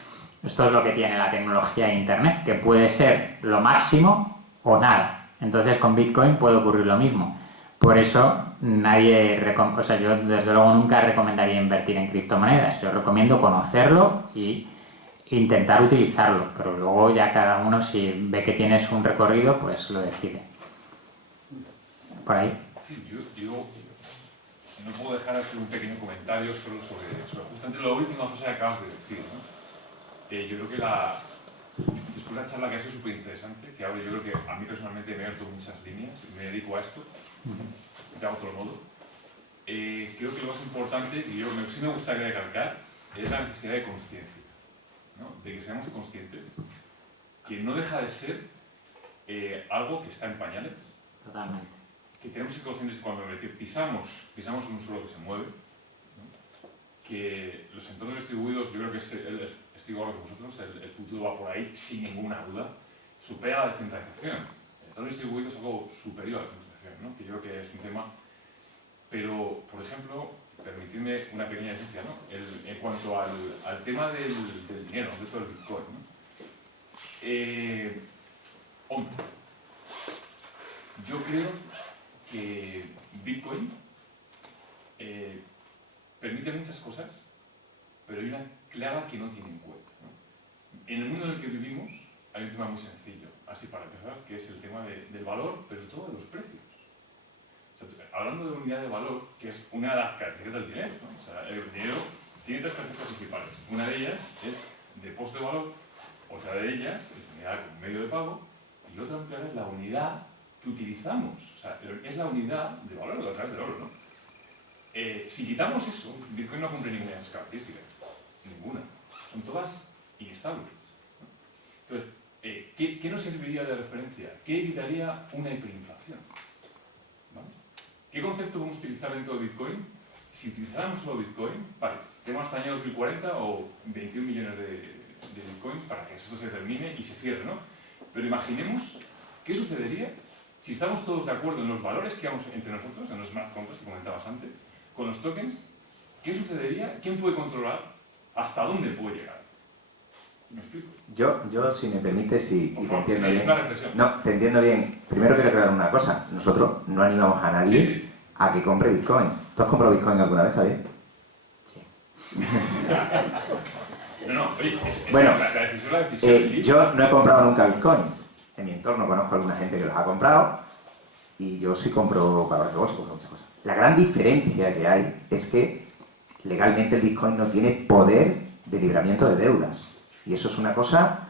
esto es lo que tiene la tecnología de Internet, que puede ser lo máximo o nada. Entonces con Bitcoin puede ocurrir lo mismo. Por eso yo desde luego nunca recomendaría invertir en criptomonedas. Yo recomiendo conocerlo y intentar utilizarlo, pero luego ya cada uno, si ve que tienes un recorrido, pues lo decide. Por ahí. Sí, yo no puedo dejar de hacer un pequeño comentario solo sobre justamente la última cosa que acabas de decir, ¿no? Yo creo que después de la charla que ha sido súper interesante, que ahora yo creo que a mí personalmente me he abierto muchas líneas, me dedico a esto, de otro modo. Creo que lo más importante, y sí me gustaría recalcar, es la necesidad de conciencia, ¿no? De que seamos conscientes que no deja de ser algo que está en pañales. Totalmente. Que tenemos que ser conscientes que cuando pisamos un suelo que se mueve, ¿no? Que los entornos distribuidos, yo creo que estoy igual que vosotros, el futuro va por ahí sin ninguna duda, supera la descentralización. El entorno distribuido es algo superior a la descentralización, ¿no? Que yo creo que es un tema, pero, por ejemplo, permitidme una pequeña esencia, ¿no? En cuanto al tema del dinero, de todo el Bitcoin, ¿no? Hombre, yo creo que Bitcoin permite muchas cosas, pero hay una clave que no tiene en cuenta, ¿no? En el mundo en el que vivimos hay un tema muy sencillo, así para empezar, que es el tema del valor, pero sobre todo de los precios. O sea, hablando de unidad de valor, que es una de las características del dinero, ¿no? O sea, el dinero tiene tres características principales. Una de ellas es depósito de valor, otra de ellas es unidad como medio de pago, y otra es la unidad que utilizamos, o sea, es la unidad de valor a través del oro, ¿no? Si quitamos eso, Bitcoin no cumple ninguna de esas características, ninguna, son todas inestables, ¿no? Entonces, ¿qué nos serviría de referencia? ¿Qué evitaría una hiperinflación? ¿Vale? ¿Qué concepto vamos a utilizar dentro de Bitcoin? Si utilizáramos solo Bitcoin, vale, tenemos hasta el año 2040 o 21 millones de Bitcoins para que esto se termine y se cierre, ¿no? Pero imaginemos qué sucedería si estamos todos de acuerdo en los valores que vamos entre nosotros, en los smart contracts que comentabas antes, con los tokens, ¿qué sucedería? ¿Quién puede controlar? ¿Hasta dónde puede llegar? ¿Me explico? Yo si me permites, y te entiendo bien. Una reflexión. No, te entiendo bien. Primero quiero aclarar una cosa. Nosotros no animamos a nadie Sí. a que compre bitcoins. ¿Tú has comprado bitcoin alguna vez, Javier? Sí. No, oye, Bueno, la decisión es la decisión. yo no he comprado nunca bitcoins. En mi entorno conozco a alguna gente que los ha comprado y yo sí compro valores de bolsa, compro muchas cosas. La gran diferencia que hay es que legalmente el bitcoin no tiene poder de libramiento de deudas. Y eso es una cosa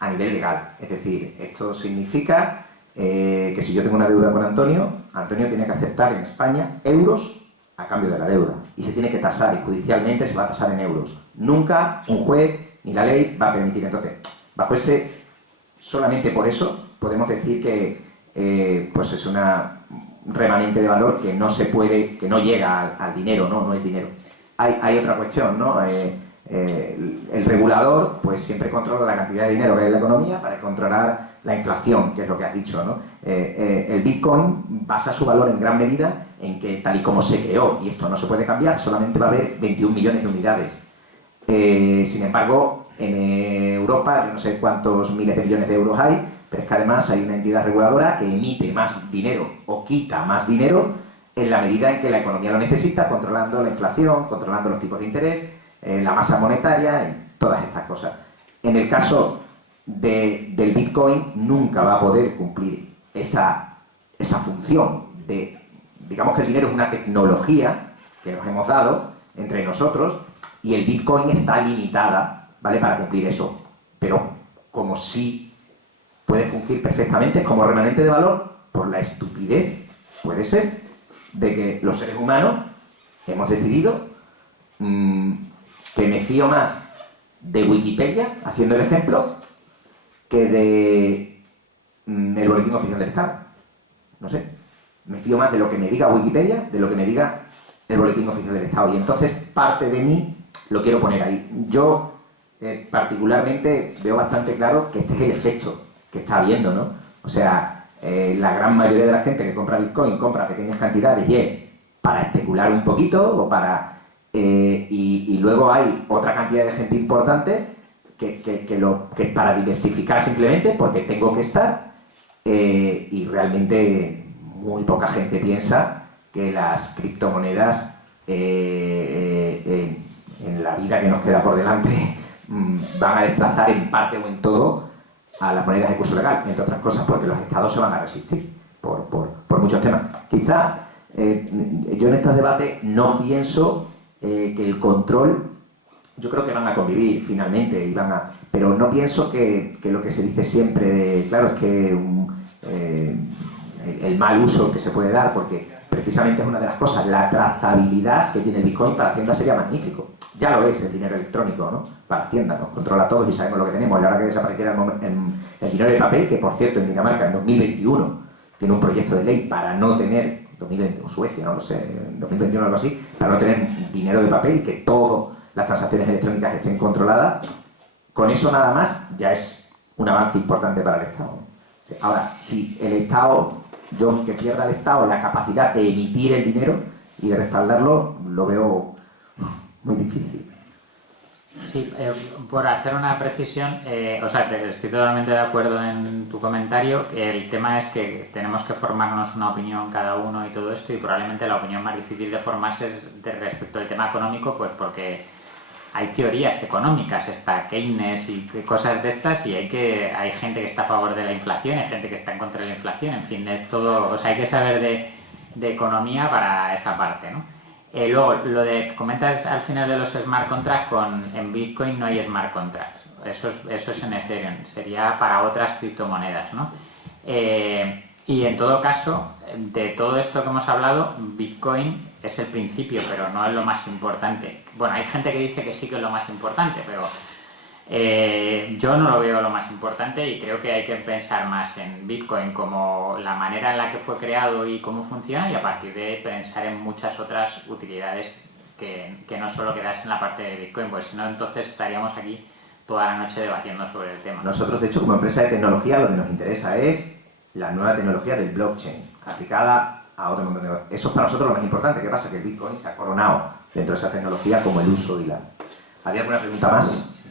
a nivel legal. Es decir, esto significa que si yo tengo una deuda con Antonio, Antonio tiene que aceptar en España euros a cambio de la deuda. Y se tiene que tasar, y judicialmente se va a tasar en euros. Nunca un juez ni la ley va a permitir. Entonces, bajo solamente por eso podemos decir que pues es una remanente de valor que no se puede, que no llega al dinero, ¿no? No es dinero. Hay otra cuestión, ¿no? El regulador pues siempre controla la cantidad de dinero que hay en la economía para controlar la inflación, que es lo que has dicho, ¿no? El Bitcoin basa su valor en gran medida en que tal y como se creó, y esto no se puede cambiar, solamente va a haber 21 millones de unidades. Sin embargo, en Europa, yo no sé cuántos miles de millones de euros hay, pero es que además hay una entidad reguladora que emite más dinero o quita más dinero en la medida en que la economía lo necesita, controlando la inflación, controlando los tipos de interés, la masa monetaria y todas estas cosas. En el caso del Bitcoin nunca va a poder cumplir esa función de, digamos que el dinero es una tecnología que nos hemos dado entre nosotros y el Bitcoin está limitada, ¿vale?, para cumplir eso. Pero como sí puede fungir perfectamente como remanente de valor, por la estupidez, puede ser, de que los seres humanos hemos decidido que me fío más de Wikipedia, haciendo el ejemplo, que de el Boletín Oficial del Estado. No sé, me fío más de lo que me diga Wikipedia, de lo que me diga el Boletín Oficial del Estado. Y entonces parte de mí lo quiero poner ahí. Yo particularmente veo bastante claro que este es el efecto que está habiendo, ¿no? O sea, la gran mayoría de la gente que compra Bitcoin compra pequeñas cantidades y es para especular un poquito o para... y luego hay otra cantidad de gente importante que es para diversificar simplemente porque tengo que estar y realmente muy poca gente piensa que las criptomonedas en la vida que nos queda por delante van a desplazar en parte o en todo a las monedas de curso legal, entre otras cosas porque los estados se van a resistir por muchos temas. Quizá yo en estos debates no pienso que el control, yo creo que van a convivir finalmente, pero no pienso que lo que se dice siempre de, claro, es que el mal uso que se puede dar, porque precisamente es una de las cosas, la trazabilidad que tiene el Bitcoin para Hacienda sería magnífico. Ya lo es el dinero electrónico, ¿no? Para Hacienda, nos controla a todos y sabemos lo que tenemos. Y ahora que desapareciera el dinero de papel, que por cierto en Dinamarca en 2021 tiene un proyecto de ley para no tener, 2020 o Suecia, no lo sé, en 2021 algo así, para no tener dinero de papel y que todas las transacciones electrónicas estén controladas, con eso nada más ya es un avance importante para el Estado. Ahora, si el Estado, yo que pierda el Estado la capacidad de emitir el dinero y de respaldarlo, lo veo muy difícil. Sí, por hacer una precisión, o sea, estoy totalmente de acuerdo en tu comentario. El tema es que tenemos que formarnos una opinión cada uno y todo esto, y probablemente la opinión más difícil de formarse es respecto al tema económico, pues porque hay teorías económicas, está Keynes y cosas de estas, y hay gente que está a favor de la inflación, hay gente que está en contra de la inflación, en fin, es todo, o sea, hay que saber de economía para esa parte, ¿no? Luego, lo de que comentas al final de los smart contracts, en Bitcoin no hay smart contracts, eso es en Ethereum, sería para otras criptomonedas, ¿no? Y en todo caso, de todo esto que hemos hablado, Bitcoin es el principio, pero no es lo más importante. Bueno, hay gente que dice que sí que es lo más importante, pero yo no lo veo lo más importante, y creo que hay que pensar más en Bitcoin como la manera en la que fue creado y cómo funciona, y a partir de pensar en muchas otras utilidades que no solo quedarse en la parte de Bitcoin, pues si no, entonces estaríamos aquí toda la noche debatiendo sobre el tema. Nosotros, de hecho, como empresa de tecnología, lo que nos interesa es la nueva tecnología del blockchain aplicada a otro montón de cosas. Eso es para nosotros lo más importante. ¿Qué pasa? Que el Bitcoin se ha coronado dentro de esa tecnología como el uso y la... ¿Había alguna pregunta más?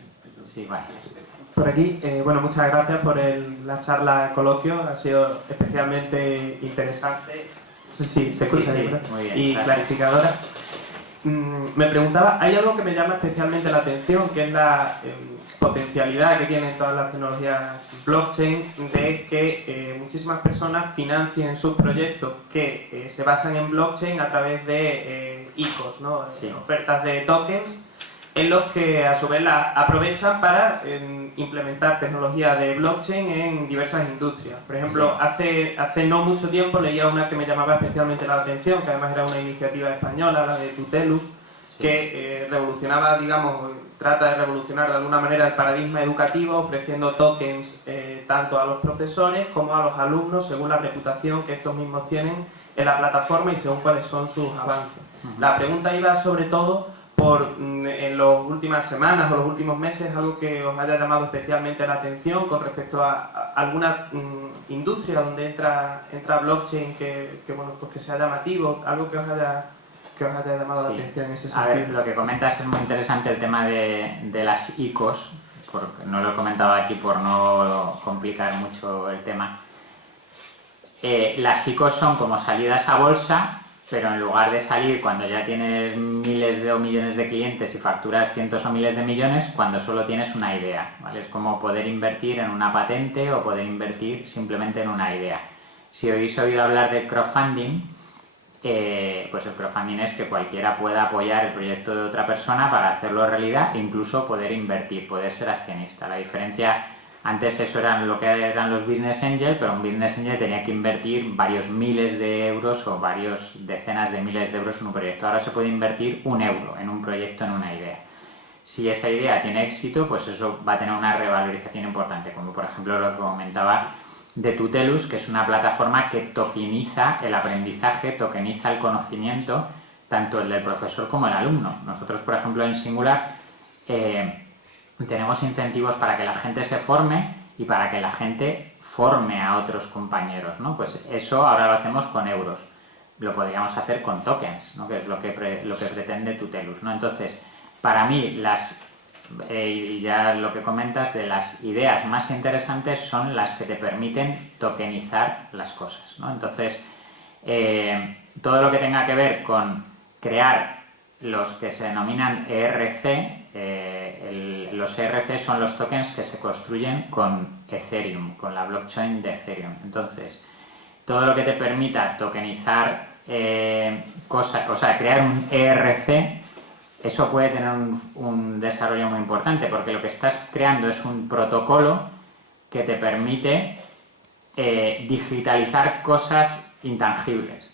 Sí, gracias. Por aquí, bueno, muchas gracias por la charla coloquio, ha sido especialmente interesante, no sé si se escucha bien, muy bien, y gracias. clarificadora. Me preguntaba, hay algo que me llama especialmente la atención, que es la potencialidad que tienen todas las tecnologías blockchain de que muchísimas personas financien sus proyectos que se basan en blockchain a través de ICOs, ¿no? Sí. Ofertas de tokens, en los que a su vez la aprovechan para implementar tecnología de blockchain en diversas industrias. Por ejemplo, hace no mucho tiempo leía una que me llamaba especialmente la atención, que además era una iniciativa española, la de Tutelus, que revolucionaba, digamos, trata de revolucionar de alguna manera el paradigma educativo, ofreciendo tokens tanto a los profesores como a los alumnos, según la reputación que estos mismos tienen en la plataforma y según cuáles son sus avances. La pregunta iba sobre todo en las últimas semanas o los últimos meses, algo que os haya llamado especialmente la atención con respecto a alguna industria donde entra blockchain bueno, pues que sea llamativo, algo que os haya llamado la atención en ese sentido. A ver, lo que comentas es muy interesante, el tema de las ICOs, porque no lo he comentado aquí por no complicar mucho el tema. Las ICOs son como salidas a bolsa, pero en lugar de salir cuando ya tienes miles o millones de clientes y facturas cientos o miles de millones, cuando solo tienes una idea, ¿vale? Es como poder invertir en una patente o poder invertir simplemente en una idea. Si habéis oído hablar de crowdfunding, pues el crowdfunding es que cualquiera pueda apoyar el proyecto de otra persona para hacerlo realidad e incluso poder invertir, poder ser accionista. La diferencia, antes eso eran lo que eran los business angels, pero un business angel tenía que invertir varios miles de euros o varios decenas de miles de euros en un proyecto. Ahora se puede invertir €1 en un proyecto, en una idea. Si esa idea tiene éxito, pues eso va a tener una revalorización importante, como por ejemplo lo que comentaba de Tutelus, que es una plataforma que tokeniza el aprendizaje, tokeniza el conocimiento, tanto el del profesor como el alumno. Nosotros, por ejemplo, en Singular tenemos incentivos para que la gente se forme y para que la gente forme a otros compañeros, ¿no? Pues eso ahora lo hacemos con euros. Lo podríamos hacer con tokens, ¿no? Que es lo que pretende Tutelus, ¿no? Entonces, para mí, y ya lo que comentas, de las ideas más interesantes son las que te permiten tokenizar las cosas, ¿no? Entonces, todo lo que tenga que ver con crear los que se denominan ERC, los ERC son los tokens que se construyen con Ethereum, con la blockchain de Ethereum. Entonces, todo lo que te permita tokenizar cosas, o sea, crear un ERC, eso puede tener un desarrollo muy importante, porque lo que estás creando es un protocolo que te permite digitalizar cosas intangibles.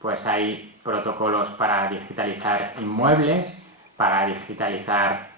Pues hay protocolos para digitalizar inmuebles, para digitalizar